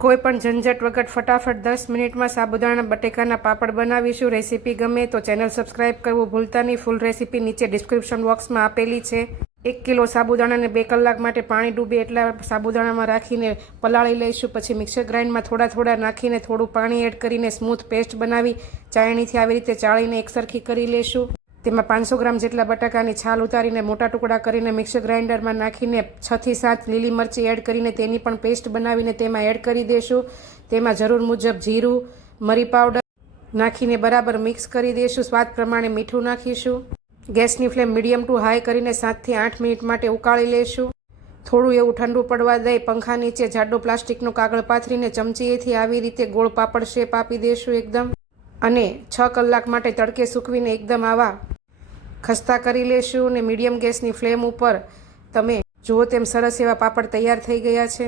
કોઈ પણ ઝંઝટ વગર ફટાફટ 10 મિનિટમાં સાબુદાણા બટેકાના પાપડ બનાવીશું। રેસીપી ગમે તો ચેનલ સબસ્ક્રાઈબ કરવું ભૂલતા નહીં। ફૂલ રેસીપી નીચે ડિસ્ક્રિપ્શન બોક્સમાં આપેલી છે। 1 કિલો સાબુદાણાને 2 કલાક માટે પાણી ડૂબે એટલા સાબુદાણામાં રાખીને પલાળી લઈશું। પછી મિક્સર ગ્રાઇન્ડમાં થોડા નાખીને થોડું પાણી એડ કરીને સ્મૂથ પેસ્ટ બનાવી ચાળણીથી આવી રીતે ચાળીને એકસરખી કરી લઈશું। તેમાં 500 ગ્રામ જેટલા બટાકાની છાલ ઉતારીને મોટા ટુકડા કરીને મિક્સર ગ્રાઇન્ડરમાં નાખીને 6 થી 7 લીલી મરચી એડ કરીને તેની પણ પેસ્ટ બનાવીને તેમાં એડ કરી દઈશું। તેમાં જરૂર મુજબ જીરું, મરી પાવડર નાખીને બરાબર મિક્સ કરી દઈશું। સ્વાદ પ્રમાણે મીઠું નાખીશું। ગેસની ફ્લેમ મીડિયમ ટુ હાઈ કરીને 7 થી 8 મિનિટ માટે ઉકાળી લઈશું। થોડું એવું ઠંડુ પડવા દઈ પંખા નીચે જાડો પ્લાસ્ટિકનો કાગળ પાથરીને ચમચીએથી આવી રીતે ગોળ પાપડ શેપ આપી દઈશું એકદમ, અને 6 કલાક માટે તડકે સૂકવીને એકદમ આવા ખસ્તા કરી લેશું। અને મીડિયમ ગેસની ફ્લેમ ઉપર તમે જુઓ તેમ સરસ એવા પાપડ તૈયાર થઈ ગયા છે।